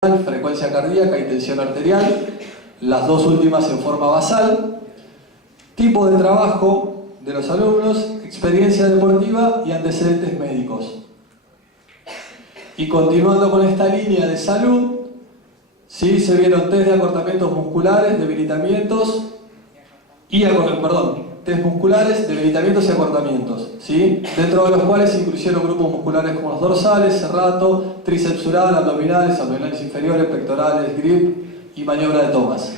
frecuencia cardíaca y tensión arterial, las dos últimas en forma basal, tipo de trabajo de los alumnos, experiencia deportiva y antecedentes médicos. Y continuando con esta línea de salud, ¿sí? Se vieron test de acortamientos musculares, debilitamientos y test musculares, debilitamientos y acortamientos, ¿sí? Dentro de los cuales se incluyeron grupos musculares como los dorsales, serrato, tríceps sural, abdominales, abdominales inferiores, pectorales, grip y maniobra de Thomas.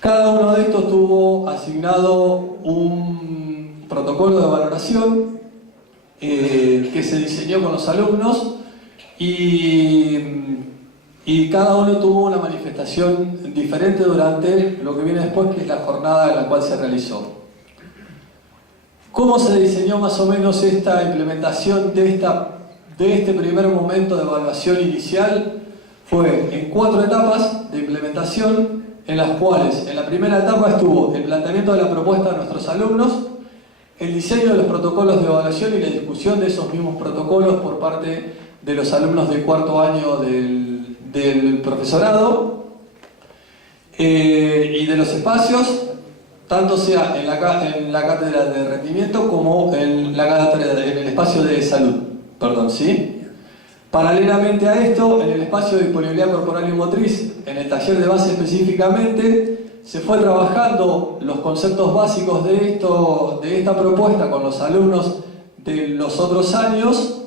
Cada uno de estos tuvo asignado un protocolo de valoración que se diseñó con los alumnos y cada uno tuvo una manifestación diferente durante lo que viene después, que es la jornada en la cual se realizó. ¿Cómo se diseñó más o menos esta implementación de este primer momento de evaluación inicial? Fue en 4 etapas de implementación, en las cuales en la primera etapa estuvo el planteamiento de la propuesta de nuestros alumnos, el diseño de los protocolos de evaluación y la discusión de esos mismos protocolos por parte de los alumnos del cuarto año del profesorado y de los espacios, tanto sea en la cátedra de rendimiento como en el espacio de salud, ¿sí? Paralelamente a esto, en el espacio de disponibilidad corporal y motriz, en el taller de base específicamente, se fue trabajando los conceptos básicos de esta propuesta con los alumnos de los otros años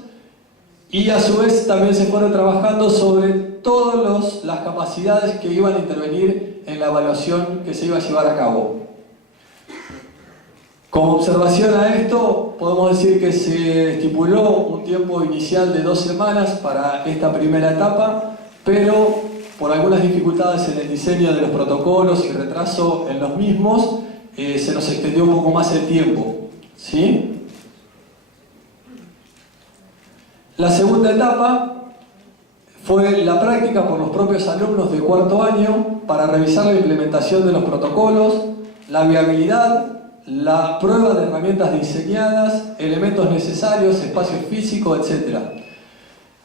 y a su vez también se fueron trabajando sobre todas las capacidades que iban a intervenir en la evaluación que se iba a llevar a cabo. Como observación a esto, podemos decir que se estipuló un tiempo inicial de 2 semanas para esta primera etapa, pero por algunas dificultades en el diseño de los protocolos y retraso en los mismos, se nos extendió un poco más el tiempo, ¿sí? La segunda etapa fue la práctica por los propios alumnos de cuarto año para revisar la implementación de los protocolos, la viabilidad, la prueba de herramientas diseñadas, elementos necesarios, espacio físico, etc.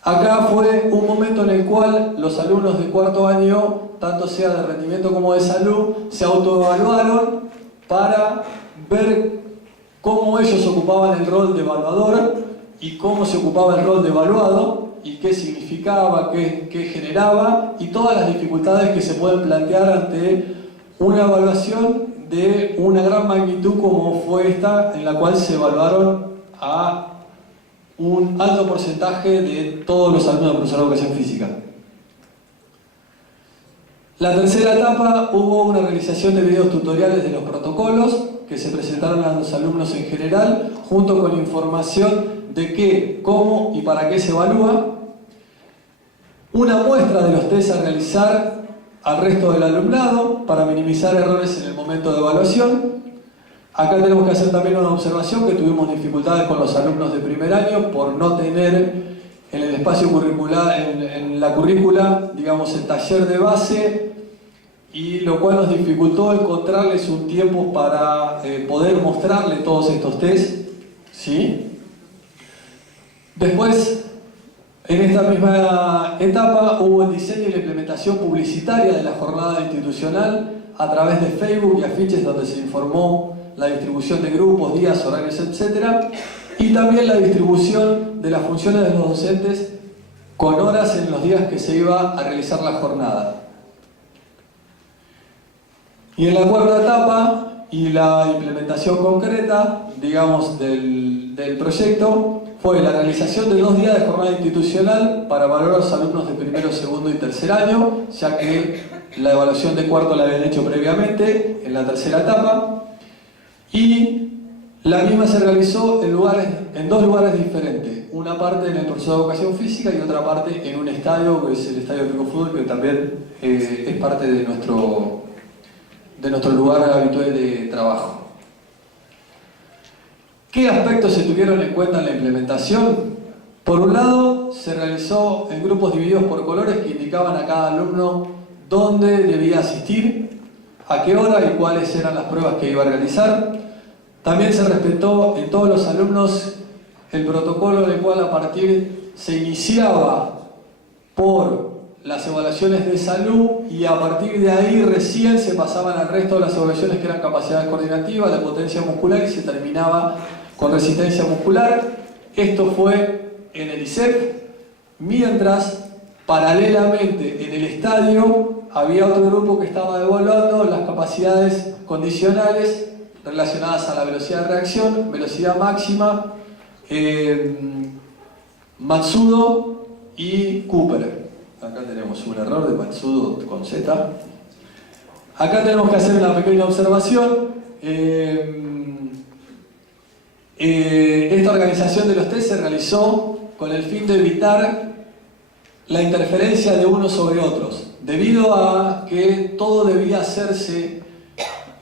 Acá fue un momento en el cual los alumnos de cuarto año, tanto sea de rendimiento como de salud, se autoevaluaron para ver cómo ellos ocupaban el rol de evaluador y cómo se ocupaba el rol de evaluado y qué significaba, qué generaba y todas las dificultades que se pueden plantear ante una evaluación de una gran magnitud como fue esta, en la cual se evaluaron a un alto porcentaje de todos los alumnos del profesorado de educación física. La tercera etapa hubo una realización de videos tutoriales de los protocolos que se presentaron a los alumnos en general, junto con información de qué, cómo y para qué se evalúa, una muestra de los test a realizar al resto del alumnado para minimizar errores en el momento de evaluación. Acá tenemos que hacer también una observación que tuvimos dificultades con los alumnos de primer año por no tener en el espacio curricular, en la currícula, digamos, el taller de base, y lo cual nos dificultó encontrarles un tiempo para poder mostrarle todos estos test, ¿sí? Después, en esta misma etapa hubo el diseño y la implementación publicitaria de la jornada institucional a través de Facebook y afiches donde se informó la distribución de grupos, días, horarios, etc. Y también la distribución de las funciones de los docentes con horas en los días que se iba a realizar la jornada. Y en la cuarta etapa y la implementación concreta, digamos, del proyecto, fue la realización de 2 días de jornada institucional para evaluar a los alumnos de primero, segundo y tercer año, ya que la evaluación de cuarto la habían hecho previamente en la tercera etapa, y la misma se realizó en 2 lugares diferentes, una parte en el profesorado de educación física y otra parte en un estadio, que es el estadio Pico Fútbol, que también es parte de nuestro lugar habitual de trabajo. ¿Qué aspectos se tuvieron en cuenta en la implementación? Por un lado, se realizó en grupos divididos por colores que indicaban a cada alumno dónde debía asistir, a qué hora y cuáles eran las pruebas que iba a realizar. También se respetó en todos los alumnos el protocolo del cual a partir se iniciaba por las evaluaciones de salud y a partir de ahí recién se pasaban al resto de las evaluaciones que eran capacidades coordinativas, de potencia muscular y se terminaba con resistencia muscular. Esto fue en el ISEP, mientras paralelamente en el estadio había otro grupo que estaba evaluando las capacidades condicionales relacionadas a la velocidad de reacción, velocidad máxima, Matsudo y Cooper. Acá tenemos un error de Matsudo con Z. Acá tenemos que hacer una pequeña observación. Esta organización de los test se realizó con el fin de evitar la interferencia de unos sobre otros, debido a que todo debía hacerse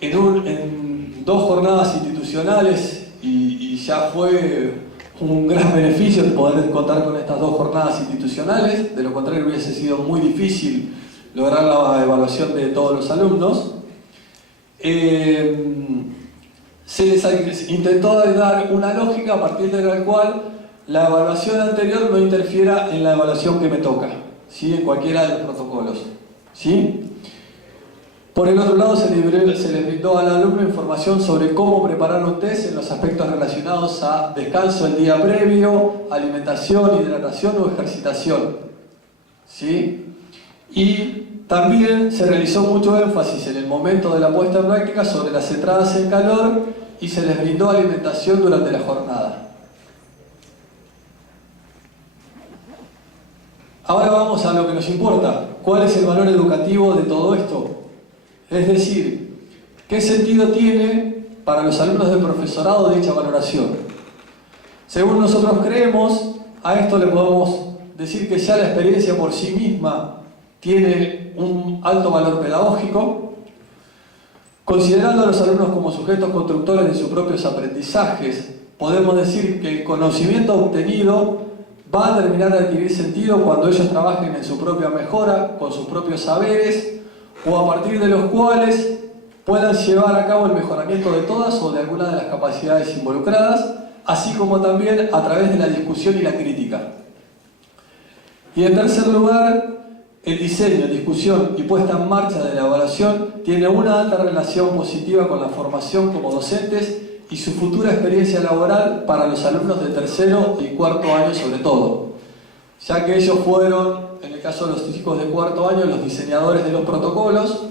en 2 jornadas institucionales y ya fue un gran beneficio poder contar con estas 2 jornadas institucionales. De lo contrario hubiese sido muy difícil lograr la evaluación de todos los alumnos. Se les intentó dar una lógica a partir de la cual la evaluación anterior no interfiera en la evaluación que me toca, ¿sí? En cualquiera de los protocolos, ¿sí? Por el otro lado, se le brindó al alumno información sobre cómo preparar un test en los aspectos relacionados a descanso el día previo, alimentación, hidratación o ejercitación, ¿sí? Y también se realizó mucho énfasis en el momento de la puesta en práctica sobre las entradas en calor y se les brindó alimentación durante la jornada. Ahora vamos a lo que nos importa. ¿Cuál es el valor educativo de todo esto? Es decir, ¿qué sentido tiene para los alumnos del profesorado dicha valoración? Según nosotros creemos, a esto le podemos decir que ya la experiencia por sí misma tiene un alto valor pedagógico. Considerando a los alumnos como sujetos constructores de sus propios aprendizajes, podemos decir que el conocimiento obtenido va a terminar de adquirir sentido cuando ellos trabajen en su propia mejora, con sus propios saberes, o a partir de los cuales puedan llevar a cabo el mejoramiento de todas o de alguna de las capacidades involucradas, así como también a través de la discusión y la crítica. Y en tercer lugar, el diseño, discusión y puesta en marcha de la evaluación tiene una alta relación positiva con la formación como docentes y su futura experiencia laboral para los alumnos de tercero y cuarto año sobre todo, ya que ellos fueron, en el caso de los chicos de cuarto año, los diseñadores de los protocolos,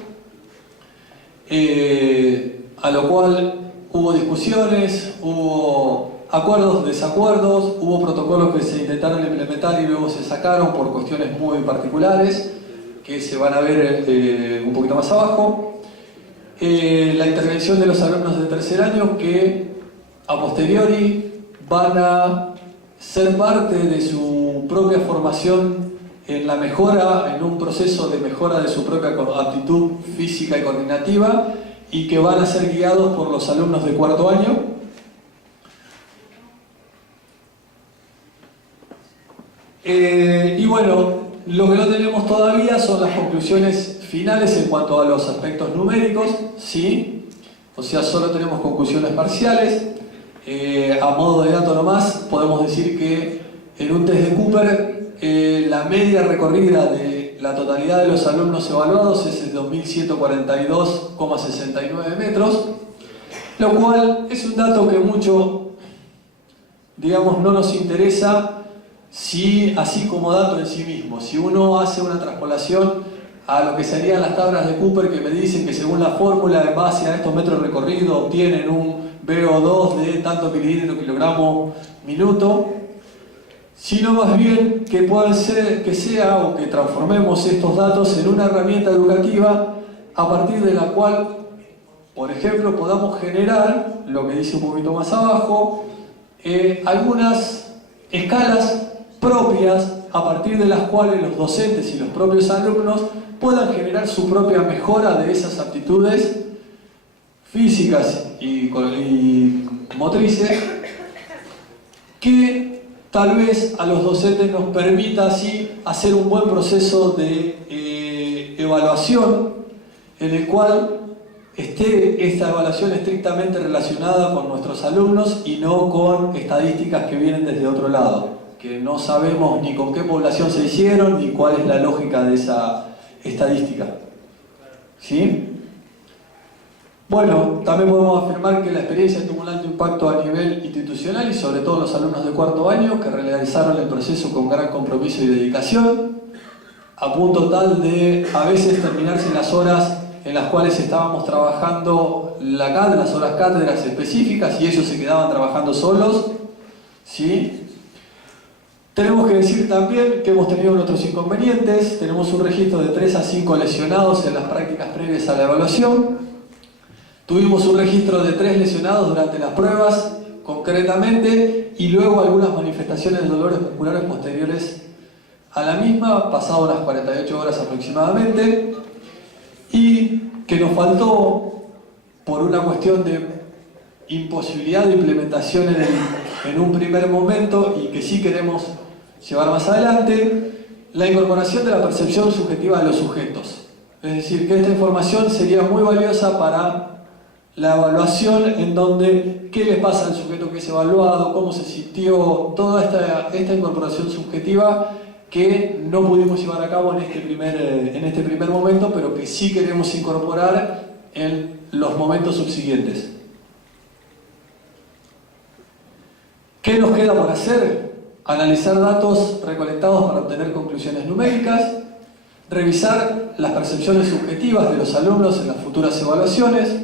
a lo cual hubo discusiones, hubo acuerdos, desacuerdos, hubo protocolos que se intentaron implementar y luego se sacaron por cuestiones muy particulares, que se van a ver un poquito más abajo. La intervención de los alumnos de tercer año que a posteriori van a ser parte de su propia formación en la mejora, en un proceso de mejora de su propia aptitud física y coordinativa, y que van a ser guiados por los alumnos de cuarto año. Y bueno, lo que no tenemos todavía son las conclusiones finales en cuanto a los aspectos numéricos, ¿sí? O sea, solo tenemos conclusiones parciales. A modo de dato nomás, podemos decir que en un test de Cooper la media recorrida de la totalidad de los alumnos evaluados es de 2.142,69 metros, lo cual es un dato que mucho, digamos, no nos interesa si, así como dato en sí mismo. Si uno hace una transpolación a lo que serían las tablas de Cooper que me dicen que según la fórmula en base a estos metros recorridos obtienen un VO2 de tanto mililitro kilogramo minuto, sino más bien que puede ser que sea o que transformemos estos datos en una herramienta educativa a partir de la cual, por ejemplo, podamos generar, lo que dice un poquito más abajo, algunas escalas propias a partir de las cuales los docentes y los propios alumnos puedan generar su propia mejora de esas aptitudes físicas y motrices, que tal vez a los docentes nos permita así hacer un buen proceso de evaluación en el cual esté esta evaluación estrictamente relacionada con nuestros alumnos y no con estadísticas que vienen desde otro lado, que no sabemos ni con qué población se hicieron ni cuál es la lógica de esa estadística. ¿Sí? Bueno, también podemos afirmar que la experiencia tuvo un alto impacto a nivel institucional y sobre todo los alumnos de cuarto año que realizaron el proceso con gran compromiso y dedicación, a punto tal de a veces terminarse las horas en las cuales estábamos trabajando la cátedra, las horas cátedras específicas, y ellos se quedaban trabajando solos. ¿Sí? Tenemos que decir también que hemos tenido nuestros inconvenientes. Tenemos un registro de 3 a 5 lesionados en las prácticas previas a la evaluación. Tuvimos un registro de 3 lesionados durante las pruebas, concretamente, y luego algunas manifestaciones de dolores musculares posteriores a la misma, pasado unas 48 horas aproximadamente, y que nos faltó, por una cuestión de imposibilidad de implementación en un primer momento, y que sí queremos llevar más adelante, la incorporación de la percepción subjetiva de los sujetos. Es decir, que esta información sería muy valiosa para la evaluación, en donde qué le pasa al sujeto que es evaluado, cómo se sintió, toda esta incorporación subjetiva que no pudimos llevar a cabo en este primer momento, pero que sí queremos incorporar en los momentos subsiguientes. ¿Qué nos queda por hacer? Analizar datos recolectados para obtener conclusiones numéricas, revisar las percepciones subjetivas de los alumnos en las futuras evaluaciones,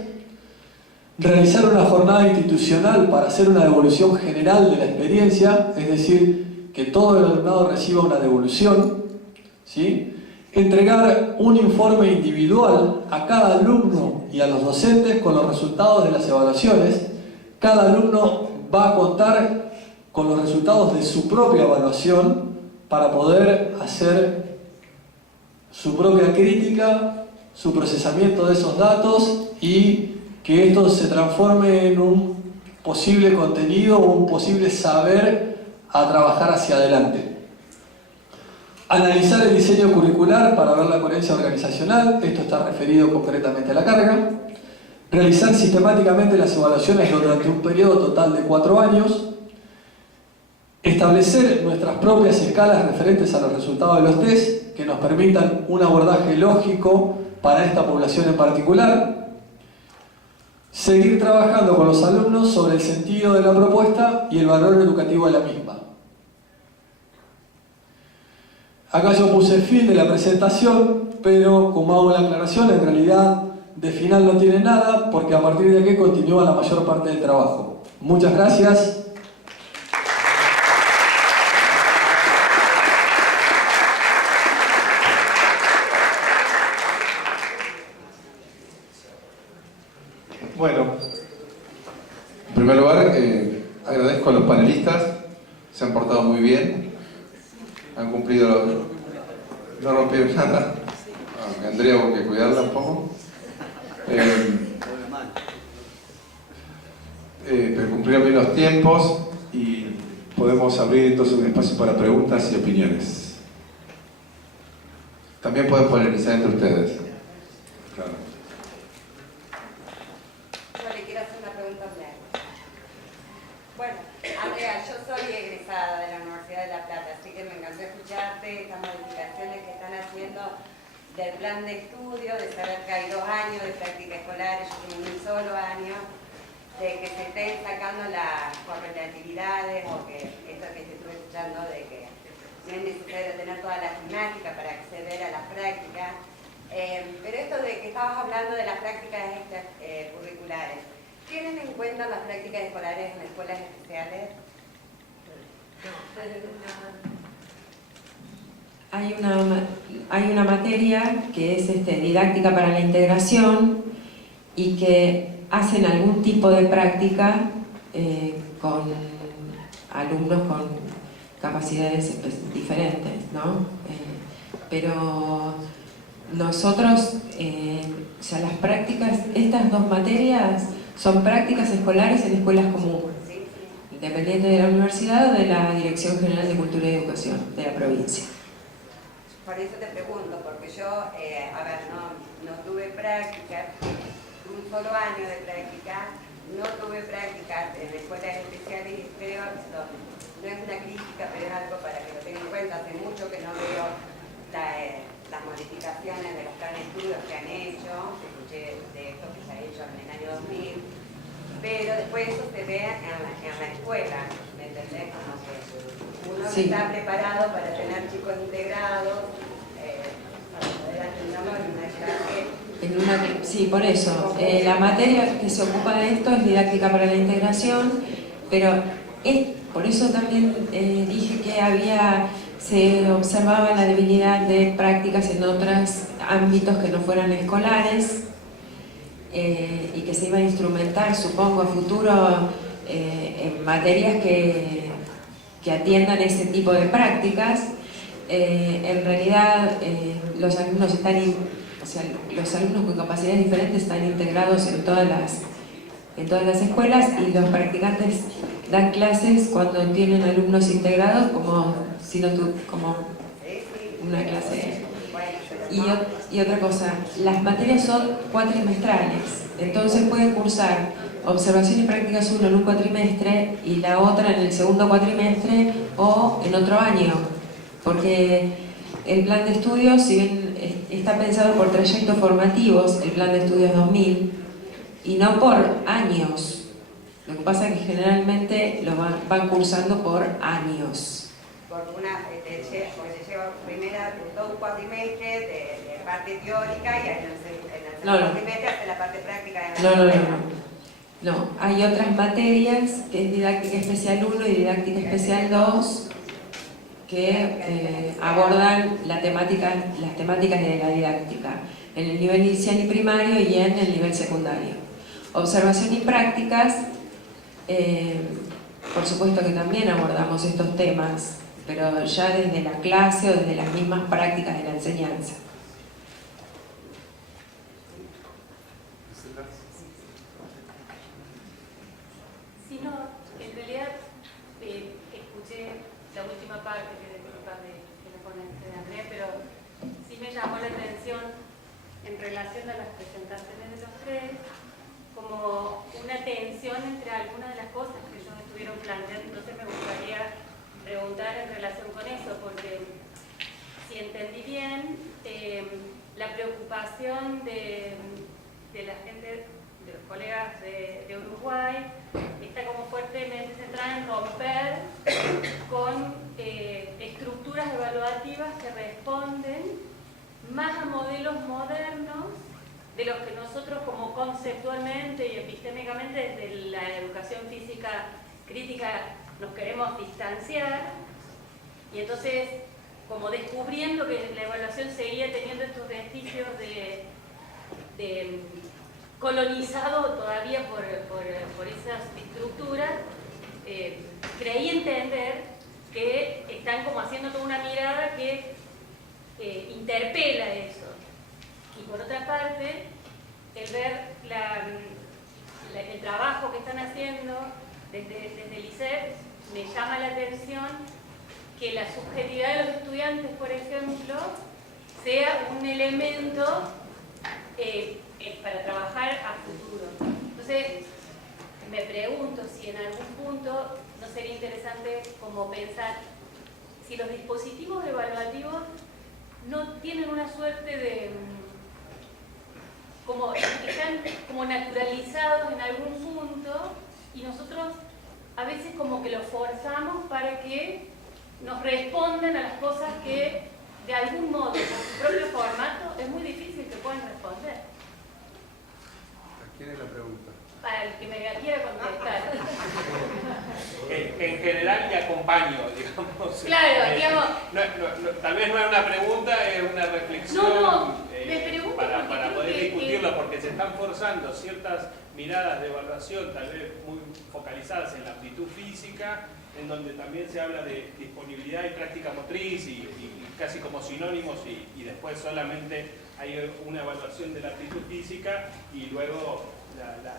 realizar una jornada institucional para hacer una devolución general de la experiencia, es decir, que todo el alumnado reciba una devolución, ¿sí? Entregar un informe individual a cada alumno y a los docentes con los resultados de las evaluaciones. Cada alumno va a contar con los resultados de su propia evaluación para poder hacer su propia crítica, su procesamiento de esos datos y que esto se transforme en un posible contenido o un posible saber a trabajar hacia adelante. Analizar el diseño curricular para ver la coherencia organizacional, esto está referido concretamente a la carga. Realizar sistemáticamente las evaluaciones durante un periodo total de 4 años. Establecer nuestras propias escalas referentes a los resultados de los test que nos permitan un abordaje lógico para esta población en particular. Seguir trabajando con los alumnos sobre el sentido de la propuesta y el valor educativo de la misma. Acá yo puse fin de la presentación, pero como hago la aclaración, en realidad de final no tiene nada, porque a partir de aquí continúa la mayor parte del trabajo. Muchas gracias. Bueno, en primer lugar, agradezco a los panelistas, se han portado muy bien, han cumplido, no rompieron nada. Tendríamos que cuidarla un poco. Pero cumplieron bien los tiempos y podemos abrir entonces un espacio para preguntas y opiniones. También pueden polemizar entre ustedes. Claro. Bueno, Andrea, yo soy egresada de la Universidad de La Plata, así que me encantó escucharte estas modificaciones que están haciendo del plan de estudio, de saber que hay 2 años de práctica escolar, yo tengo un solo año, de que se estén sacando las correlatividades, o que esto que te estuve escuchando, de que no es necesario tener toda la gimnástica para acceder a las prácticas. Pero esto de que estabas hablando de las prácticas curriculares, ¿tienen en cuenta las prácticas escolares en escuelas especiales? Hay una materia que es didáctica para la integración y que hacen algún tipo de práctica con alumnos con capacidades diferentes, ¿no? Pero nosotros, o sea, las prácticas, estas 2 materias son prácticas escolares en escuelas comunes, independiente de la universidad o de la Dirección General de Cultura y Educación de la provincia. Por eso te pregunto, porque yo, no tuve práctica, un solo año de práctica, no tuve prácticas en escuelas especiales y creo, no es una crítica, pero es algo para que lo tengan en cuenta. Hace mucho que no veo las modificaciones de los planes de estudios que han hecho, escuché de esto que se ha hecho en el año 2000, pero después eso se ve en la escuela, ¿me entendés? Como que uno Sí. está preparado para tener chicos integrados, para poder atenderlo en una clase. Sí, por eso. La materia que se ocupa de esto es didáctica para la integración, pero por eso también dije que se observaba la debilidad de prácticas en otros ámbitos que no fueran escolares y que se iba a instrumentar, supongo, a futuro en materias que atiendan ese tipo de prácticas. En realidad, los alumnos los alumnos con capacidades diferentes están integrados en todas las escuelas, y los practicantes dan clases cuando tienen alumnos integrados como una clase. Y otra cosa, las materias son cuatrimestrales, entonces pueden cursar observación y prácticas 1 en un cuatrimestre y la otra en el segundo cuatrimestre o en otro año, porque el plan de estudios, si bien está pensado por trayectos formativos, el plan de estudios 2000, y no por años. Lo que pasa es que generalmente lo van cursando por años. Porque se lleva primera todo un cuatrimestre de parte teórica y en el segundo cuatrimestre hace la parte práctica de la escuela. No, hay otras materias que es didáctica especial 1 y didáctica especial 2 que abordan las temáticas de la didáctica en el nivel inicial y primario y en el nivel secundario. Observación y prácticas, por supuesto que también abordamos estos temas, pero ya desde la clase o desde las mismas prácticas de la enseñanza. Sí, no, en realidad escuché la última parte que la ponencia de Andrea, pero sí me llamó la atención en relación a las presentaciones de los tres, como una tensión entre algunas de las cosas que ellos estuvieron planteando. Entonces me gustaría preguntar en relación con eso, porque si entendí bien, la preocupación de la gente, de los colegas de Uruguay, está como fuertemente centrada en romper con estructuras evaluativas que responden más a modelos modernos de los que nosotros como conceptualmente y epistémicamente desde la educación física crítica nos queremos distanciar, y entonces como descubriendo que la evaluación seguía teniendo estos vestigios de colonizado todavía por esas estructuras, creí entender que están como haciendo toda una mirada que interpela eso. Y por otra parte, el ver el trabajo que están haciendo desde el ISEP, me llama la atención que la subjetividad de los estudiantes, por ejemplo, sea un elemento para trabajar a futuro. Entonces, me pregunto si en algún punto no sería interesante como pensar si los dispositivos evaluativos no tienen una suerte de están como naturalizados en algún punto, y nosotros a veces como que los forzamos para que nos respondan a las cosas que de algún modo, con su propio formato, es muy difícil que puedan responder. ¿A quién es la pregunta? Para el que me quiera contestar. En general le acompaño, digamos. Claro, digamos. Tal vez no es una pregunta, es una reflexión. No, me pregunto para poder discutirlo, porque se están forzando ciertas miradas de evaluación, tal vez muy focalizadas en la aptitud física, en donde también se habla de disponibilidad y práctica motriz y casi como sinónimos, y después solamente hay una evaluación de la aptitud física y luego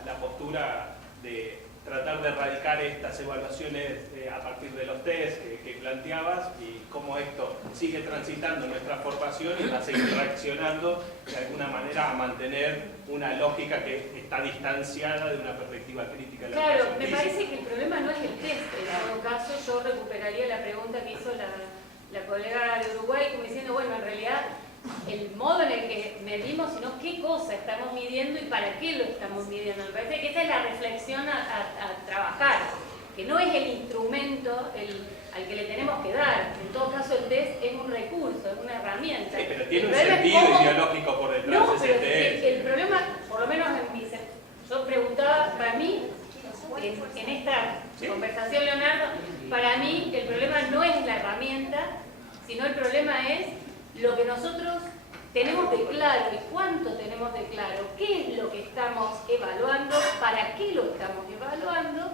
la postura de tratar de erradicar estas evaluaciones a partir de los test que planteabas y cómo esto sigue transitando nuestra formación y va a seguir reaccionando de alguna manera a mantener una lógica que está distanciada de una perspectiva crítica de la Claro, educación me física. parece que el problema no es el test. En todo caso, yo recuperaría la pregunta que hizo la colega de Uruguay, como diciendo, bueno, en realidad el modo en el que medimos, sino qué cosa estamos midiendo y para qué lo estamos midiendo. Me parece que esa es la reflexión a trabajar, que no es el instrumento al que le tenemos que dar. En todo caso, el test es un recurso, es una herramienta. Sí, pero tiene un sentido ideológico por detrás No, de ese pero test. el problema, por lo menos en mi... Yo preguntaba, para mí, en esta conversación, Leonardo, para mí el problema no es la herramienta, sino el problema es lo que nosotros tenemos de claro y cuánto tenemos de claro, qué es lo que estamos evaluando, para qué lo estamos evaluando,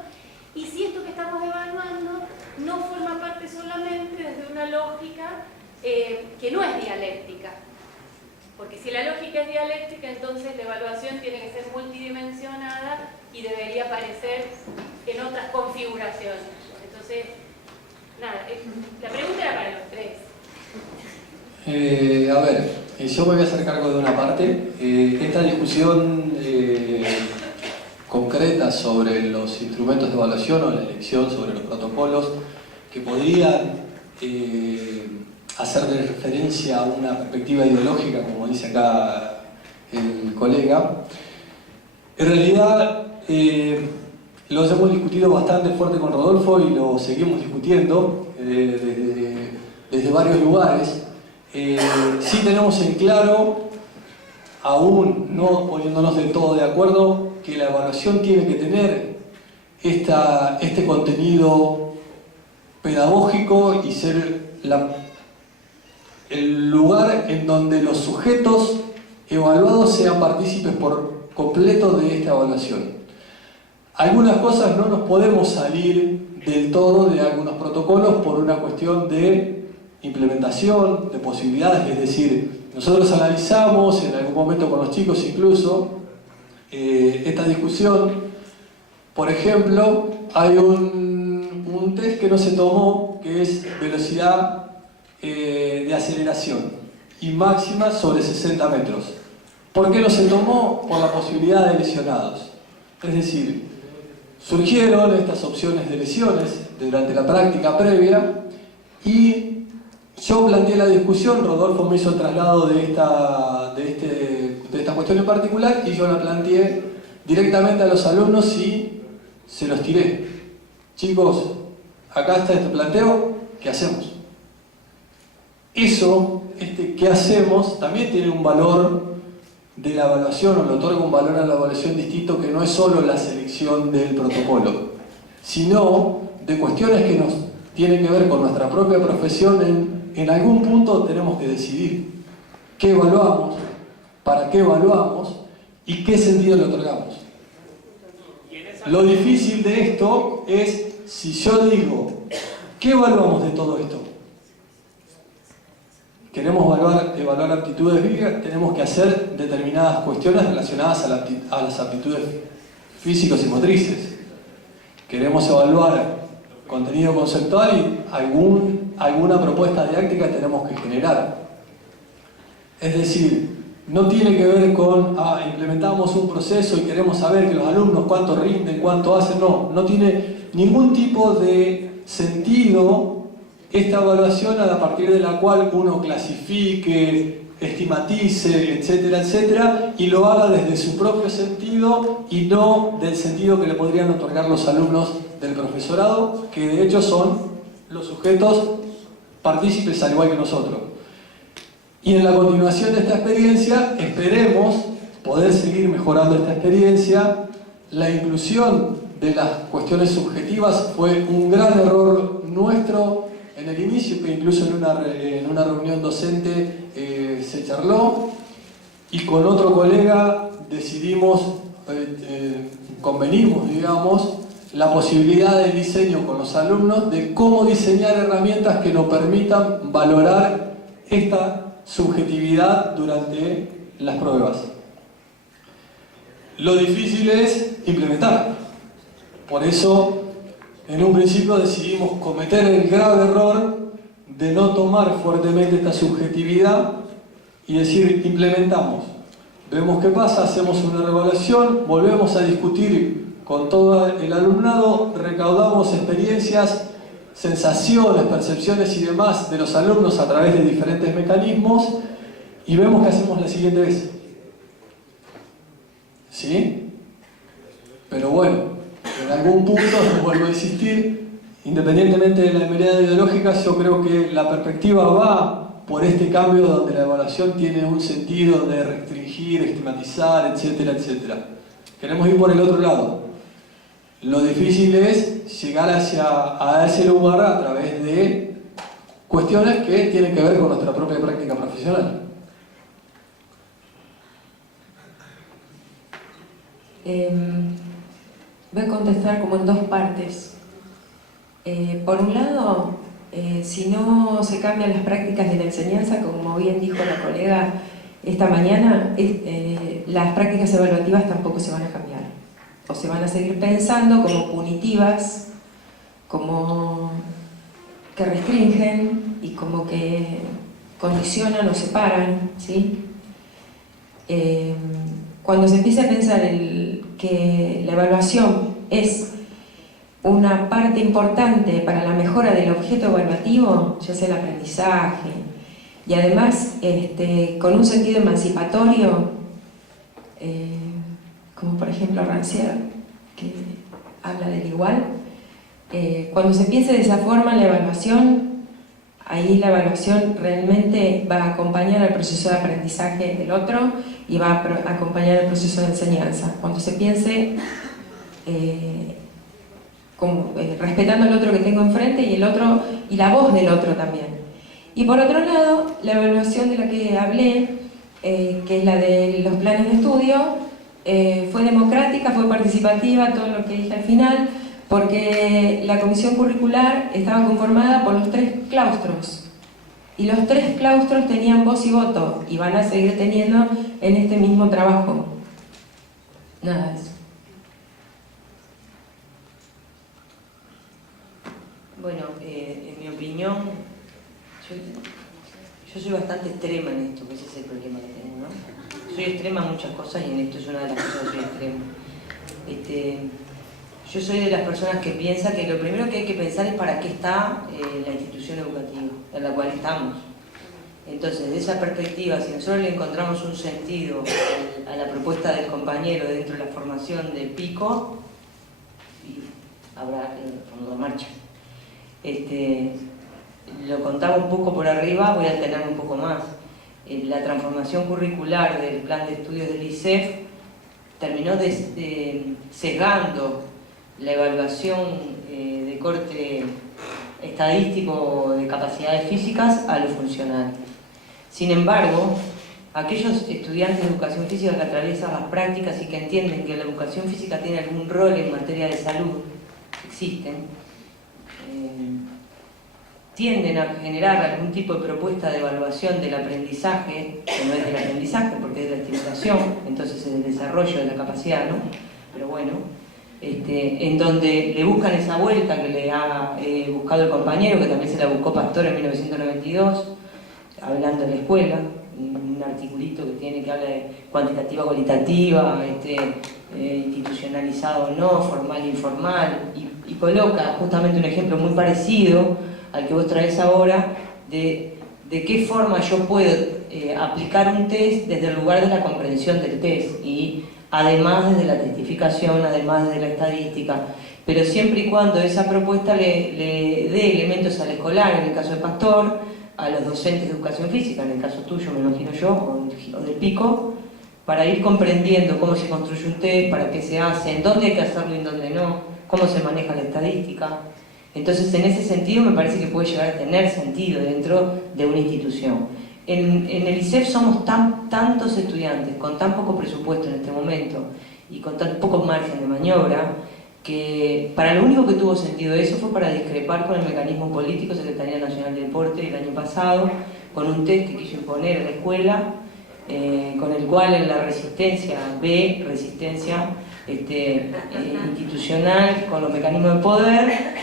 y si esto que estamos evaluando no forma parte solamente desde una lógica que no es dialéctica. Porque si la lógica es dialéctica, entonces la evaluación tiene que ser multidimensionada y debería aparecer en otras configuraciones. Entonces, nada, la pregunta era para los tres. A ver, yo me voy a hacer cargo de una parte. Esta discusión concreta sobre los instrumentos de evaluación o la elección sobre los protocolos que podrían hacer de referencia a una perspectiva ideológica, como dice acá el colega, en realidad los hemos discutido bastante fuerte con Rodolfo y lo seguimos discutiendo desde varios lugares. Sí tenemos en claro, aún no poniéndonos del todo de acuerdo, que la evaluación tiene que tener este contenido pedagógico y ser el lugar en donde los sujetos evaluados sean partícipes por completo de esta evaluación. Algunas cosas no nos podemos salir del todo de algunos protocolos por una cuestión de implementación, de posibilidades, es decir, nosotros analizamos en algún momento con los chicos incluso esta discusión. Por ejemplo, hay un test que no se tomó, que es velocidad de aceleración y máxima sobre 60 metros. ¿Por qué no se tomó? Por la posibilidad de lesionados. Es decir, surgieron estas opciones de lesiones durante la práctica previa y yo planteé la discusión, Rodolfo me hizo el traslado de esta cuestión en particular y yo la planteé directamente a los alumnos y se los tiré. Chicos, acá está este planteo, ¿qué hacemos? Eso, ¿qué hacemos? También tiene un valor de la evaluación, o le otorga un valor a la evaluación distinto, que no es solo la selección del protocolo, sino de cuestiones que nos tienen que ver con nuestra propia profesión. En algún punto tenemos que decidir qué evaluamos, para qué evaluamos y qué sentido le otorgamos. Lo difícil de esto es, si yo digo, ¿qué evaluamos de todo esto? Queremos evaluar aptitudes bíblicas, tenemos que hacer determinadas cuestiones relacionadas a las aptitudes físicas y motrices. Queremos evaluar contenido conceptual y alguna propuesta didáctica tenemos que generar. Es decir, no tiene que ver con implementamos un proceso y queremos saber que los alumnos cuánto rinden, cuánto hacen. No tiene ningún tipo de sentido esta evaluación a partir de la cual uno clasifique, estigmatice, etcétera, etcétera, y lo haga desde su propio sentido y no del sentido que le podrían otorgar los alumnos del profesorado, que de hecho son los sujetos partícipes al igual que nosotros. Y en la continuación de esta experiencia, esperemos poder seguir mejorando esta experiencia. La inclusión de las cuestiones subjetivas fue un gran error nuestro en el inicio, que incluso en una reunión docente se charló, y con otro colega convenimos, digamos, la posibilidad de diseño con los alumnos de cómo diseñar herramientas que nos permitan valorar esta subjetividad durante las pruebas. Lo difícil es implementar, Por eso, en un principio decidimos cometer el grave error de no tomar fuertemente esta subjetividad y decir, implementamos. Vemos qué pasa, hacemos una reevaluación, volvemos a discutir con todo el alumnado, recaudamos experiencias, sensaciones, percepciones y demás de los alumnos a través de diferentes mecanismos y vemos qué hacemos la siguiente vez. ¿Sí? Pero bueno, en algún punto, les vuelvo a insistir, independientemente de la mirada ideológica, yo creo que la perspectiva va por este cambio donde la evaluación tiene un sentido de restringir, estigmatizar, etcétera, etcétera. Queremos ir por el otro lado. Lo difícil es llegar a ese lugar a través de cuestiones que tienen que ver con nuestra propia práctica profesional. Voy a contestar como en dos partes. Por un lado, si no se cambian las prácticas de la enseñanza, como bien dijo la colega esta mañana, las prácticas evaluativas tampoco se van a cambiar. O se van a seguir pensando como punitivas, como que restringen y como que condicionan o separan, ¿sí? Cuando se empieza a pensar que la evaluación es una parte importante para la mejora del objeto evaluativo, ya sea el aprendizaje, y además con un sentido emancipatorio, como por ejemplo Rancière, que habla del igual, cuando se piense de esa forma en la evaluación, ahí la evaluación realmente va a acompañar al proceso de aprendizaje del otro y va a acompañar el proceso de enseñanza. Cuando se piense respetando al otro que tengo enfrente y el otro y la voz del otro también. Y por otro lado, la evaluación de la que hablé, que es la de los planes de estudio, fue democrática, fue participativa, todo lo que dije al final, porque la comisión curricular estaba conformada por los 3 claustros y los 3 claustros tenían voz y voto y van a seguir teniendo en este mismo trabajo. Nada de eso. Bueno, en mi opinión, yo soy bastante extrema en esto, que ese es el problema que tengo, ¿no? Soy extrema en muchas cosas y en esto es una de las cosas que soy extrema. Yo soy de las personas que piensa que lo primero que hay que pensar es para qué está la institución educativa en la cual estamos. Entonces, desde esa perspectiva, si nosotros le encontramos un sentido a la propuesta del compañero dentro de la formación del PICO, habrá fondo de marcha. Lo contaba un poco por arriba, voy a detenerme un poco más. La transformación curricular del plan de estudios del ISEF terminó sesgando la evaluación de corte estadístico de capacidades físicas a lo funcional. Sin embargo, aquellos estudiantes de educación física que atraviesan las prácticas y que entienden que la educación física tiene algún rol en materia de salud, existen, tienden a generar algún tipo de propuesta de evaluación del aprendizaje, que no es del aprendizaje porque es de la estimulación, entonces es del desarrollo de la capacidad, ¿no? Pero bueno, en donde le buscan esa vuelta que le ha buscado el compañero, que también se la buscó Pastor en 1992, hablando de la escuela, un articulito que tiene que habla de cuantitativa, cualitativa, institucionalizado o no, formal, informal, y coloca justamente un ejemplo muy parecido al que vos traes ahora, de qué forma yo puedo aplicar un test desde el lugar de la comprensión del test, y además desde la testificación, además desde la estadística, pero siempre y cuando esa propuesta le dé elementos al escolar, en el caso de Pastor, a los docentes de educación física, en el caso tuyo, me imagino yo, o del PICO, para ir comprendiendo cómo se construye un test, para qué se hace, en dónde hay que hacerlo y en dónde no, cómo se maneja la estadística. Entonces, en ese sentido, me parece que puede llegar a tener sentido dentro de una institución. En el ISEF somos tantos estudiantes, con tan poco presupuesto en este momento y con tan poco margen de maniobra, que para lo único que tuvo sentido eso fue para discrepar con el mecanismo político Secretaría Nacional de Deporte el año pasado, con un test que quiso imponer a la escuela, con el cual en la resistencia institucional con los mecanismos de poder.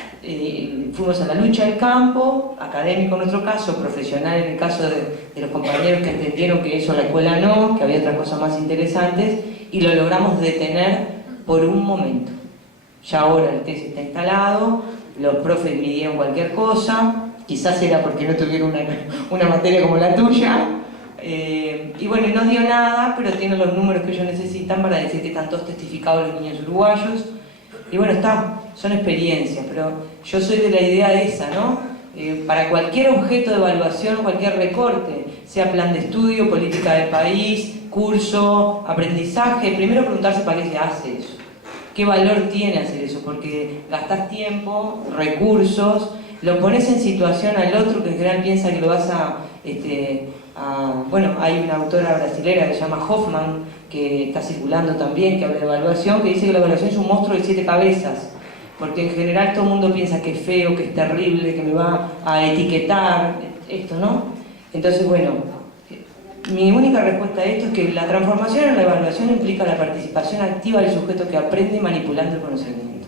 Fuimos a la lucha del campo, académico en nuestro caso, profesional en el caso de los compañeros que entendieron que eso la escuela no, que había otras cosas más interesantes, y lo logramos detener por un momento. Ya ahora el test está instalado, los profes midieron cualquier cosa, quizás era porque no tuvieron una materia como la tuya, y bueno, no dio nada, pero tiene los números que ellos necesitan para decir que están todos testificados los niños uruguayos. Y bueno, son experiencias, pero yo soy de la idea esa, ¿no? Para cualquier objeto de evaluación, cualquier recorte, sea plan de estudio, política del país, curso, aprendizaje, primero preguntarse para qué se hace eso. ¿Qué valor tiene hacer eso? Porque gastás tiempo, recursos, lo pones en situación al otro que en general piensa que lo vas bueno, hay una autora brasilera que se llama Hoffman, que está circulando también, que habla de evaluación, que dice que la evaluación es un monstruo de 7 cabezas, porque en general todo el mundo piensa que es feo, que es terrible, que me va a etiquetar, esto, ¿no? Entonces, bueno, mi única respuesta a esto es que la transformación en la evaluación implica la participación activa del sujeto que aprende manipulando el conocimiento.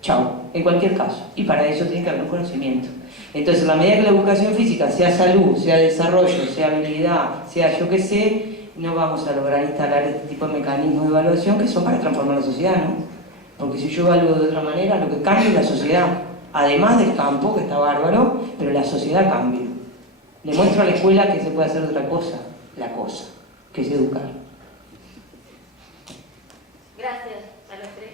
Chao, en cualquier caso. Y para eso tiene que haber un conocimiento. Entonces, a la medida que la educación física sea salud, sea desarrollo, sea habilidad, sea yo qué sé, no vamos a lograr instalar este tipo de mecanismos de evaluación que son para transformar la sociedad, ¿no? Porque si yo evalúo de otra manera, lo que cambia es la sociedad. Además del campo, que está bárbaro, pero la sociedad cambia. Le muestro a la escuela que se puede hacer otra cosa, la cosa, que es educar. Gracias a los tres.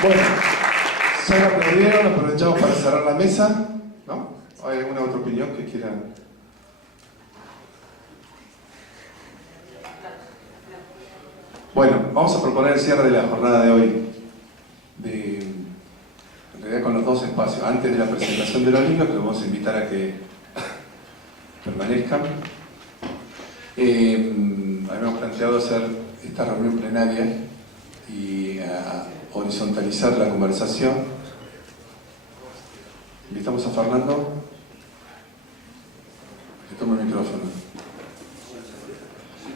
Bueno, ya lo aplaudieron, aprovechamos para cerrar la mesa, ¿no? ¿Hay alguna otra opinión que quieran? Bueno, vamos a proponer el cierre de la jornada de hoy, en realidad con los dos espacios. Antes de la presentación de los libros, que los vamos a invitar a que permanezcan. Habíamos planteado hacer esta reunión plenaria y horizontalizar la conversación. Invitamos a Fernando. Que tome el micrófono.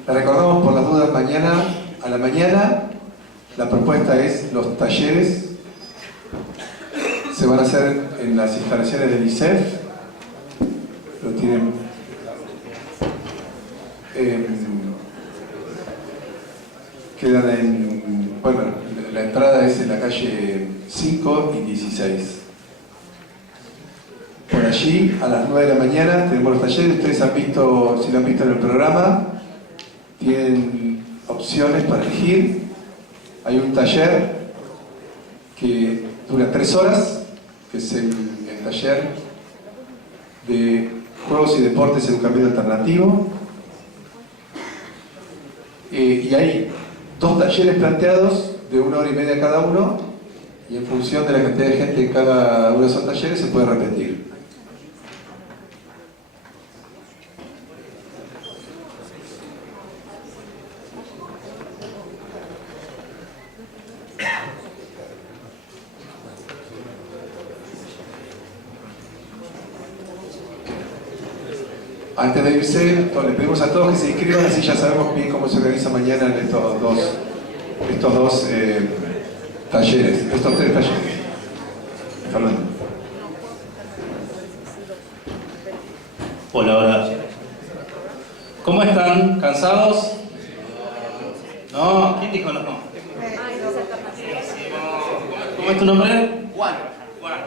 La recordamos por las dudas a la mañana. La propuesta es los talleres. Se van a hacer en las instalaciones del ISEF. Lo tienen. Quedan en. Bueno, la entrada es en la calle 5 y 16. Por allí, a las 9 de la mañana, tenemos los talleres. Ustedes han visto, si lo han visto en el programa, tienen opciones para elegir. Hay un taller que dura 3 horas, que es el taller de Juegos y Deportes en un Camino Alternativo. Y hay 2 talleres planteados de 1 hora y media cada uno, y en función de la cantidad de gente en cada uno de esos talleres se puede repetir. Antes de irse, le pedimos a todos que se inscriban, así ya sabemos bien cómo se organiza mañana en estos dos talleres, estos 3 talleres. Fernando. Hola, hola. ¿Cómo están? ¿Cansados? ¿No? ¿Quién dijo no? ¿Cómo es tu nombre? Juan. Juan.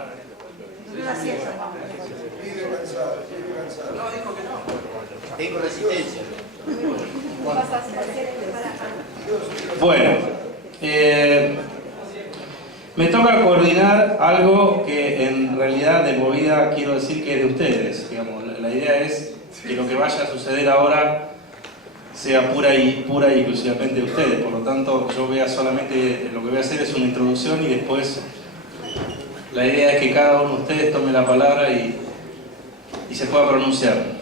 Tengo resistencia. Bueno, me toca coordinar algo que en realidad de movida quiero decir que es de ustedes. Digamos, la idea es que lo que vaya a suceder ahora sea pura y exclusivamente de ustedes. Por lo tanto, yo voy a solamente, lo que voy a hacer es una introducción y después la idea es que cada uno de ustedes tome la palabra y se pueda pronunciar.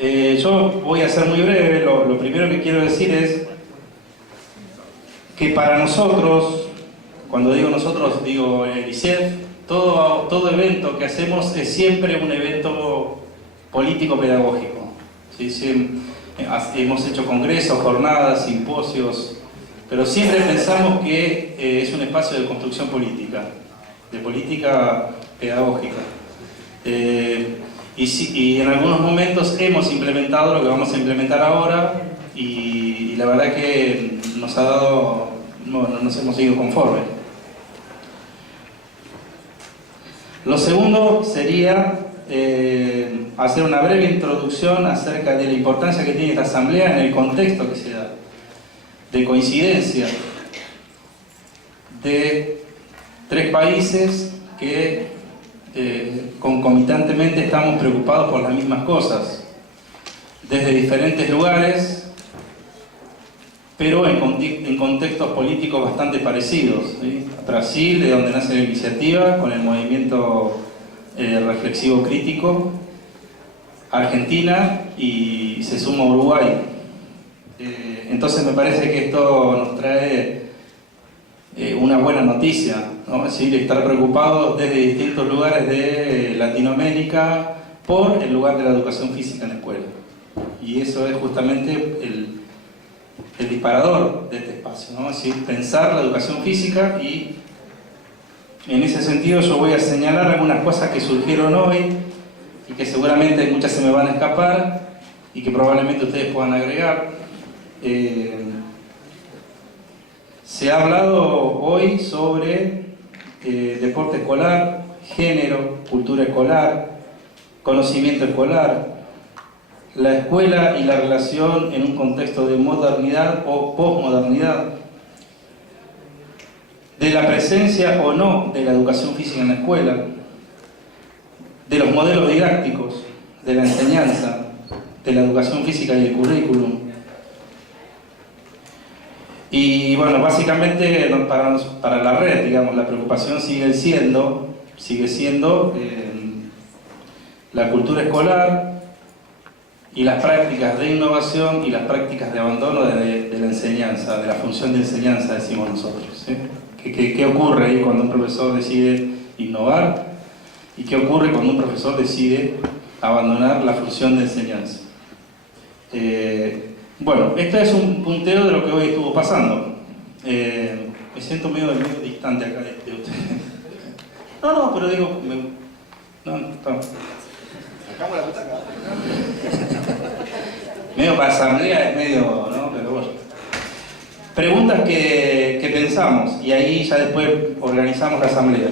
Yo voy a ser muy breve. Lo primero que quiero decir es que para nosotros, cuando digo nosotros, digo el ISEF, todo evento que hacemos es siempre un evento político-pedagógico. ¿sí? Sí, hemos hecho congresos, jornadas, simposios, pero siempre pensamos que es un espacio de construcción política, de política pedagógica. Y en algunos momentos hemos implementado lo que vamos a implementar ahora y la verdad que nos ha dado, no nos hemos ido conformes. Lo segundo sería hacer una breve introducción acerca de la importancia que tiene esta asamblea en el contexto que se da, de coincidencia de 3 países que concomitantemente estamos preocupados por las mismas cosas, desde diferentes lugares, pero en contextos políticos bastante parecidos, ¿sí? Brasil, de donde nace la iniciativa, con el movimiento reflexivo crítico, Argentina y se suma Uruguay. Entonces me parece que esto nos trae una buena noticia, ¿no? Es decir, estar preocupados desde distintos lugares de Latinoamérica por el lugar de la educación física en la escuela. Y eso es justamente el disparador de este espacio, ¿no? Es decir, pensar la educación física, y en ese sentido yo voy a señalar algunas cosas que surgieron hoy y que seguramente muchas se me van a escapar y que probablemente ustedes puedan agregar. Se ha hablado hoy sobre deporte escolar, género, cultura escolar, conocimiento escolar, la escuela y la relación en un contexto de modernidad o posmodernidad, de la presencia o no de la educación física en la escuela, de los modelos didácticos, de la enseñanza, de la educación física y el currículum. Y bueno, básicamente para la red, digamos, la preocupación sigue siendo la cultura escolar y las prácticas de innovación y las prácticas de abandono de la enseñanza, de la función de enseñanza, decimos nosotros, ¿sí? ¿Qué ocurre ahí cuando un profesor decide innovar? ¿Y qué ocurre cuando un profesor decide abandonar la función de enseñanza? Bueno, este es un punteo de lo que hoy estuvo pasando. Me siento medio distante acá de ustedes. No, pero digo... No. Sacamos la butaca. Medio para asamblea es medio, ¿no? Pero bueno. Preguntas que pensamos, y ahí ya después organizamos la asamblea.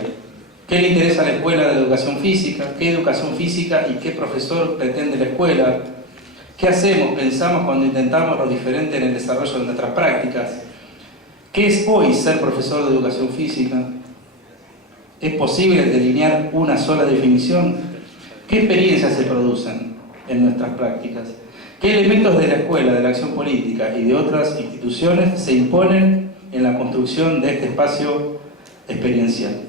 ¿Qué le interesa a la escuela de educación física? ¿Qué educación física y qué profesor pretende la escuela? ¿Qué hacemos? Pensamos cuando intentamos lo diferente en el desarrollo de nuestras prácticas. ¿Qué es hoy ser profesor de educación física? ¿Es posible delinear una sola definición? ¿Qué experiencias se producen en nuestras prácticas? ¿Qué elementos de la escuela, de la acción política y de otras instituciones se imponen en la construcción de este espacio experiencial?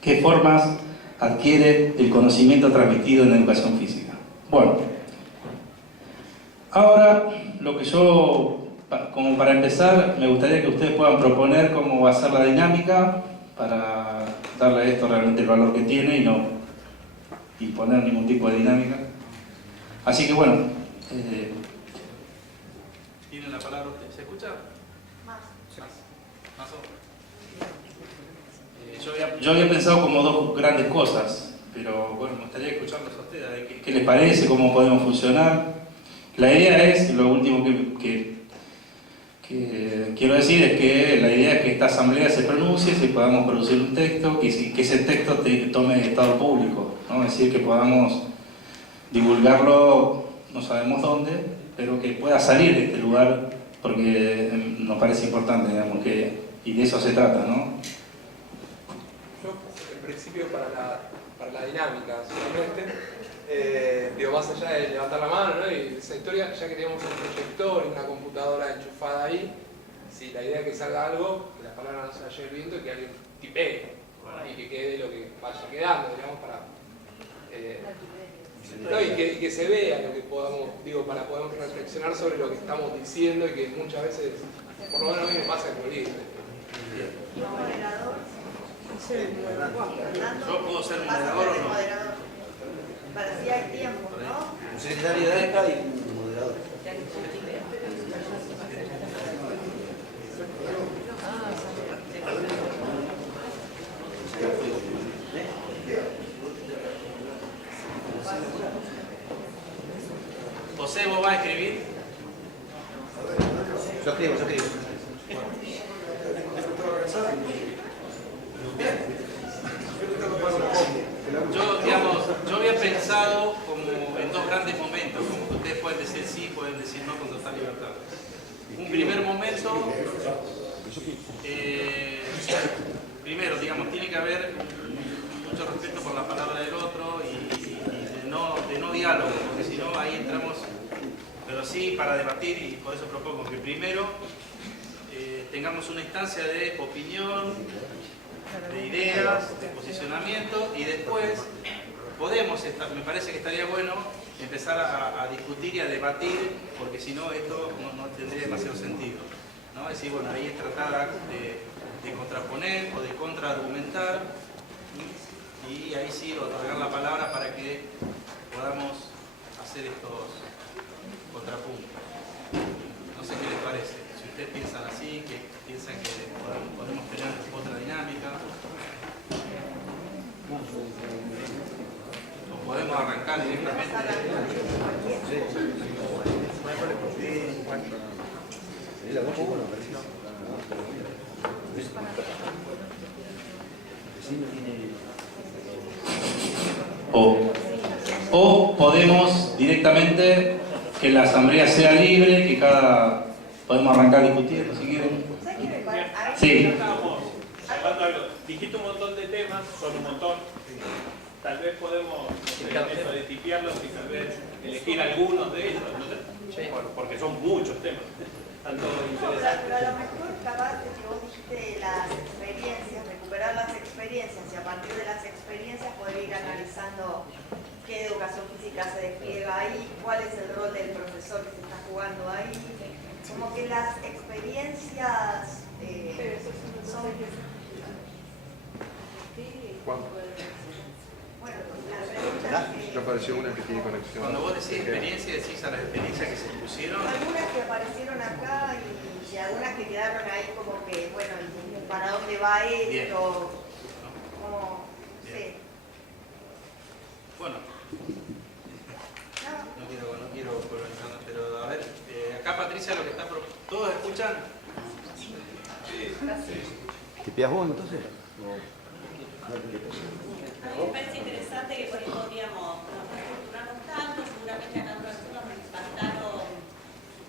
¿Qué formas adquiere el conocimiento transmitido en la educación física? Bueno, ahora lo que yo, como para empezar, me gustaría que ustedes puedan proponer cómo va a ser la dinámica para darle a esto realmente el valor que tiene y no imponer ningún tipo de dinámica. Así que bueno, tienen la palabra ustedes. ¿Se escucha? Más o menos. Yo había pensado como 2 grandes cosas, pero bueno, me gustaría escucharlos a ustedes, qué les parece, cómo podemos funcionar. La idea es, lo último que quiero decir es que la idea es que esta asamblea se pronuncie, si podamos producir un texto, que ese texto tome estado público, ¿no? Es decir, que podamos divulgarlo, no sabemos dónde, pero que pueda salir de este lugar, porque nos parece importante, digamos, y de eso se trata, ¿no? Yo, en principio, para la dinámica, solamente, digo, más allá de levantar la mano, ¿no? Y esa historia, ya que tenemos un proyector y una computadora enchufada ahí, si la idea es que salga algo, que las palabras no se vaya el viento y que alguien tipee, ¿no? Y que quede lo que vaya quedando, digamos, para... no, y que se vea lo que podamos, para poder reflexionar sobre lo que estamos diciendo y que muchas veces, por lo menos a mí me pasa que me olvido. ¿Yo puedo ser moderador o no? Para si hay tiempo, ¿no? Un secretario de AECA y un moderador. José, ¿vos vas a escribir? Yo escribo. Yo había pensado como en dos grandes momentos, como que ustedes pueden decir sí, pueden decir no con total libertad. Un primer momento, primero, digamos, tiene que haber mucho respeto por la palabra del otro y de no diálogo, porque si no ahí entramos, pero sí para debatir, y por eso propongo que primero tengamos una instancia de opinión, de ideas, de posicionamiento, y después podemos, me parece que estaría bueno empezar a discutir y a debatir, porque si no esto no tendría demasiado sentido, ¿no? Es decir, bueno, ahí es tratar de contraponer o de contraargumentar, y ahí sí otorgar la palabra para que podamos hacer estos contrapuntos. No sé qué les parece, si ustedes piensan así, que piensan que podemos tener otra dinámica. O podemos arrancar directamente. O podemos directamente que la asamblea sea libre, que podemos arrancar discutiendo si quieren. Sí. Estábamos hablando algo. Dijiste un montón de temas, son un montón. Tal vez podemos eso de tipiarlos y tal vez elegir algunos de ellos, no sé, porque son muchos temas. Tanto interesantes. Pero a lo mejor capaz de que vos dijiste las experiencias, recuperar las experiencias y a partir de las experiencias poder ir analizando qué educación física se despliega ahí, cuál es el rol del profesor que se está jugando ahí. Como que las experiencias son... Bueno, las preguntas que... Ya apareció una que tiene conexión. Cuando vos decís experiencia, decís a las experiencias que se pusieron. Algunas que aparecieron acá y algunas que quedaron ahí como que, bueno, ¿para dónde va esto? Bien. Como, sí. Bueno, no quiero colonizar, pero a ver, acá Patricia lo que está... ¿Todos escuchan? ¿Te pidas vos entonces? A mí me parece interesante que por ahí podríamos no estructurarnos tanto, seguramente acá nos faltaron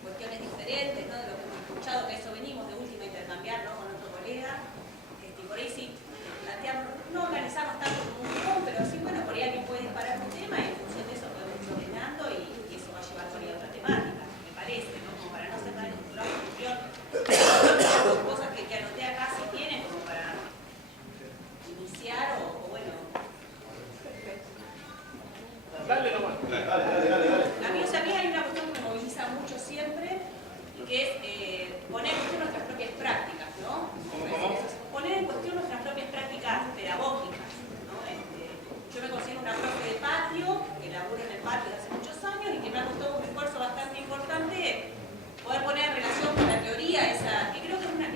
cuestiones diferentes, ¿no? De lo que hemos escuchado, que eso venimos de última a intercambiar, ¿no? Con otro colega, por ahí sí planteamos, no organizamos tanto como un grupo, pero sí, bueno, por ahí alguien puede disparar un tema y en función de eso podemos ir ordenando y eso va a llevar por ahí a otra temática, me parece, ¿no? Como para no cerrar en una discusión, cosas que anoté acá si tienen, como para iniciar o bueno. Dale nomás. A mí hay una cuestión que me moviliza mucho siempre y que es poner en cuestión nuestras propias prácticas, ¿no? Poner en cuestión nuestras propias prácticas pedagógicas, ¿no? Yo me considero una profe de patio, que laburo en el patio desde hace muchos años y que me ha costado un esfuerzo bastante importante poder poner en relación con la teoría esa, que creo que es una,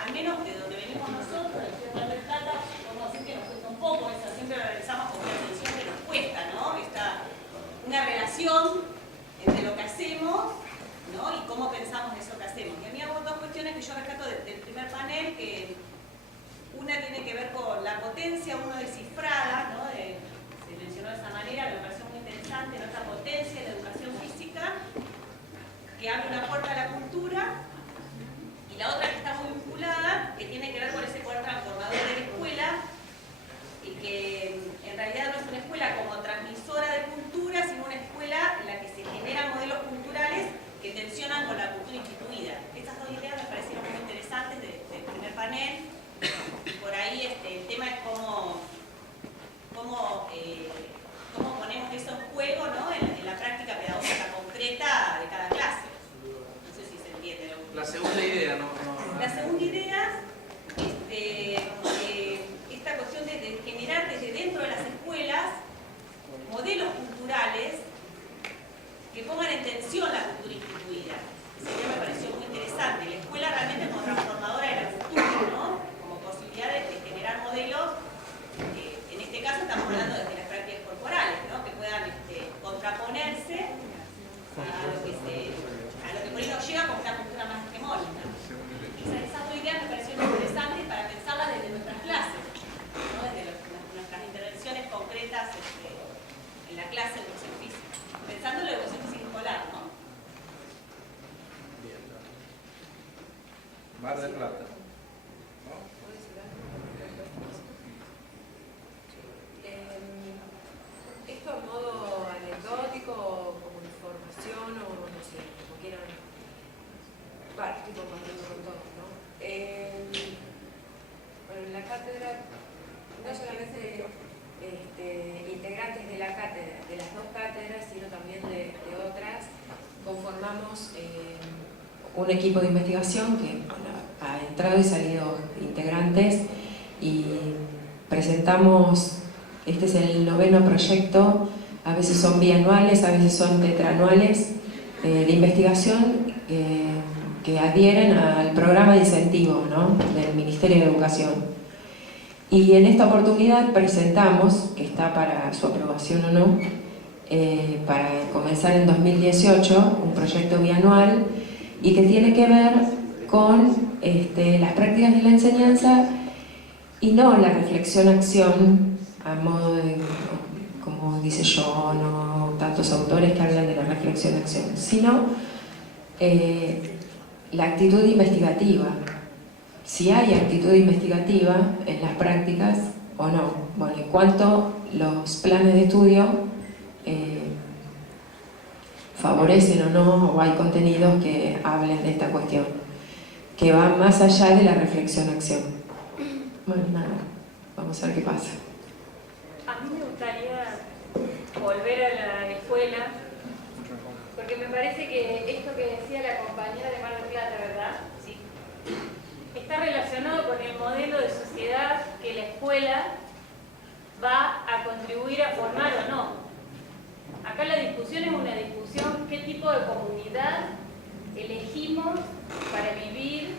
al menos de donde venimos nosotros, la Ciudad de Plata, podemos decir que nos cuesta un poco, esa siempre la realizamos con una atención que nos cuesta, ¿no? Una relación entre lo que hacemos, ¿no? Y cómo pensamos eso que hacemos. Y a mí hago dos cuestiones que yo rescato del primer panel, que una tiene que ver con la potencia, uno descifrada, ¿no? Se mencionó de esa manera, me pareció muy interesante, ¿no? Esta potencia de la educación física, que abre una puerta a la cultura, y la otra que está muy vinculada, que tiene que ver con ese poder transformador de la escuela, y que en realidad no es una escuela como transmisora de cultura, sino una escuela en la que se generan modelos culturales que tensionan con la cultura instituida. Estas dos ideas me parecieron muy interesantes del primer panel. Por ahí el tema es cómo por ahí nos lleva como una cultura más hegemónica. Esas dos ideas me parecieron interesantes para pensarlas desde nuestras clases, ¿no? Desde nuestras intervenciones concretas en la clase de educación física, pensando en la educación física escolar, ¿no? Mar del Plata. Esto a modo anecdótico, como información o no sé, como quieran. Bueno, estoy compartiendo con todos, ¿no? Bueno, en la cátedra, no solamente integrantes de la cátedra, de las dos cátedras, sino también de otras, conformamos un equipo de investigación que ha entrado y salido integrantes y presentamos, este es el 9º proyecto, a veces son bianuales, a veces son tetranuales, de investigación que adhieren al programa de incentivo, ¿no?, del Ministerio de Educación. Y en esta oportunidad presentamos, que está para su aprobación o no, para comenzar en 2018, un proyecto bianual y que tiene que ver con las prácticas de la enseñanza y no la reflexión-acción a modo de, como dice John o tantos autores que hablan de la reflexión-acción, sino la actitud investigativa. Si hay actitud investigativa en las prácticas o no. Bueno, en cuanto los planes de estudio favorecen o no, o hay contenidos que hablen de esta cuestión, que van más allá de la reflexión-acción. Bueno, nada, vamos a ver qué pasa. A mí me gustaría volver a la escuela, porque me parece que esto que decía la compañera de Mar del Plata, ¿verdad? Sí. Está relacionado con el modelo de sociedad que la escuela va a contribuir a formar o no. Acá la discusión es una discusión qué tipo de comunidad elegimos para vivir.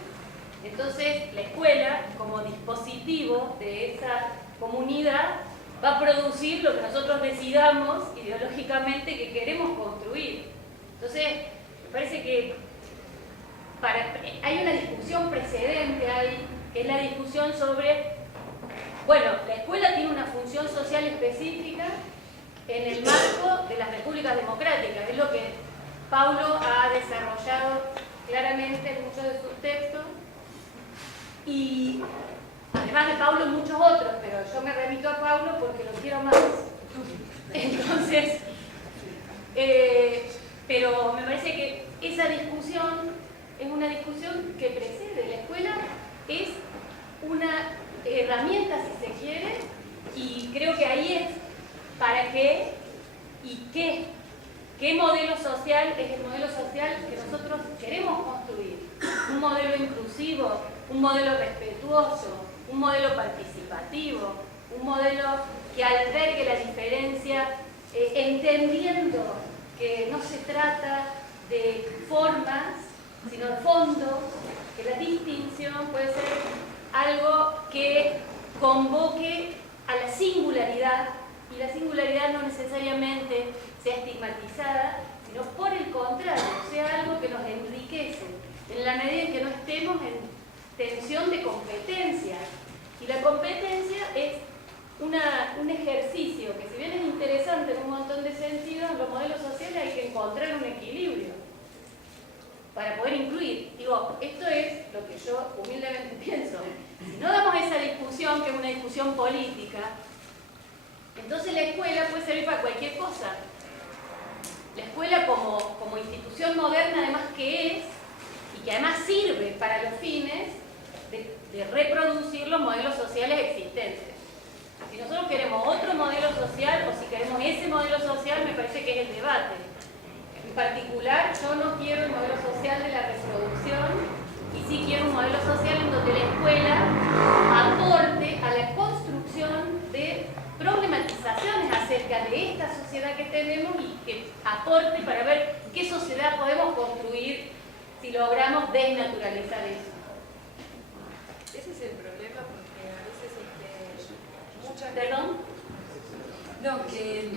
Entonces la escuela, como dispositivo de esa comunidad, va a producir lo que nosotros decidamos ideológicamente que queremos construir. Entonces, me parece que hay una discusión precedente ahí, que es la discusión sobre, bueno, la escuela tiene una función social específica en el marco de las repúblicas democráticas, es lo que Paulo ha desarrollado claramente en muchos de sus textos, y además de Paulo muchos otros, pero yo me remito a Paulo porque lo quiero más. Entonces, pero me parece que esa discusión es una discusión que precede. La escuela es una herramienta, si se quiere, y creo que ahí es para qué y qué modelo social es el modelo social que nosotros queremos construir. Un modelo inclusivo, un modelo respetuoso, un modelo participativo, un modelo que albergue la diferencia, entendiendo que no se trata de formas, sino de fondo, que la distinción puede ser algo que convoque a la singularidad, y la singularidad no necesariamente sea estigmatizada, sino por el contrario, sea algo que nos enriquece, en la medida en que no estemos en tensión de competencia. Y la competencia es un ejercicio que, si bien es interesante en un montón de sentidos, en los modelos sociales hay que encontrar un equilibrio para poder incluir. Digo, esto es lo que yo humildemente pienso. Si no damos esa discusión, que es una discusión política, entonces la escuela puede servir para cualquier cosa. La escuela como institución moderna, además, que es, y que además sirve para los fines de reproducir los modelos sociales existentes. Si nosotros queremos otro modelo social o si queremos ese modelo social, me parece que es el debate. En particular, yo no quiero el modelo social de la reproducción, y sí quiero un modelo social en donde la escuela aporte a la construcción de problematizaciones acerca de esta sociedad que tenemos y que aporte para ver qué sociedad podemos construir si logramos desnaturalizar eso. Ese es el problema, porque a veces muchas... ¿Perdón? No, que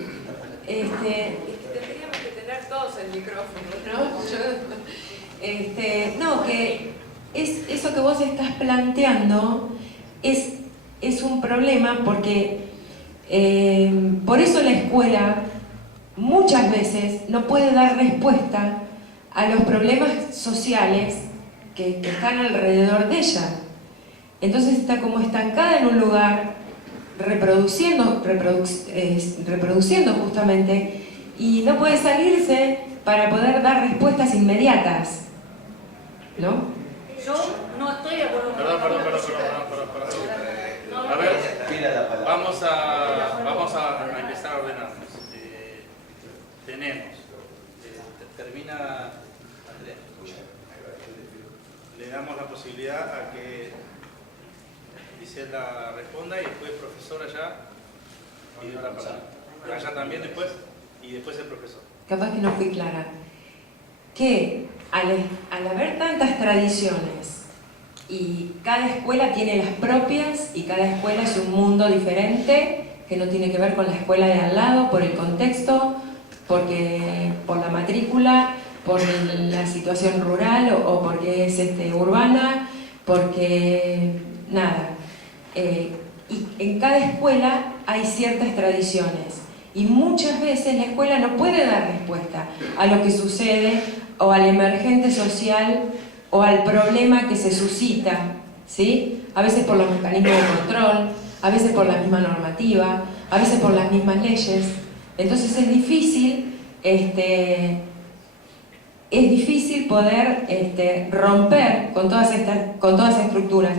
tendríamos que tener todos el micrófono, ¿no? No, que eso que vos estás planteando es un problema porque por eso la escuela muchas veces no puede dar respuesta a los problemas sociales que están alrededor de ella. Entonces está como estancada en un lugar, reproduciendo justamente, y no puede salirse para poder dar respuestas inmediatas, ¿no? Yo no estoy de acuerdo con Perdón. A ver, vamos a empezar a ordenarnos. Tenemos, termina Andrea. Le damos la posibilidad a que Gisela responda y después el profesor allá pidió la palabra. Allá también después y después el profesor. Capaz que no fui clara. Que al haber tantas tradiciones y cada escuela tiene las propias y cada escuela es un mundo diferente que no tiene que ver con la escuela de al lado, por el contexto, por la matrícula, por la situación rural o porque es urbana, porque nada. Y en cada escuela hay ciertas tradiciones y muchas veces la escuela no puede dar respuesta a lo que sucede o al emergente social o al problema que se suscita, ¿sí? A veces por los mecanismos de control, a veces por la misma normativa, a veces por las mismas leyes. Entonces es difícil poder romper con todas estas estructuras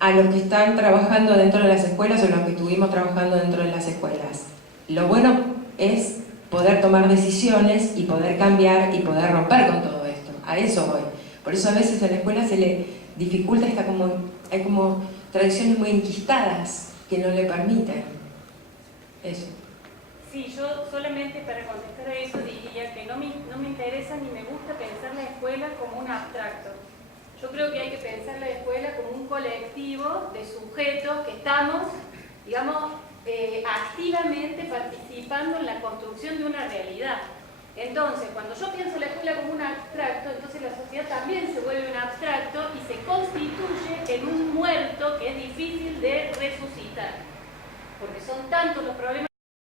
a los que están trabajando dentro de las escuelas o los que estuvimos trabajando dentro de las escuelas. Lo bueno es poder tomar decisiones y poder cambiar y poder romper con todo esto. A eso voy. Por eso a veces a la escuela se le dificulta, hay como tradiciones muy enquistadas que no le permiten eso. Sí, yo solamente para contestar a eso diría que no me interesa ni me gusta pensar la escuela como un abstracto. Yo creo que hay que pensar la escuela como un colectivo de sujetos que estamos, digamos, activamente participando en la construcción de una realidad. Entonces, cuando yo pienso la escuela como un abstracto, entonces la sociedad también se vuelve un abstracto y se constituye en un muerto que es difícil de resucitar. Porque son tantos los problemas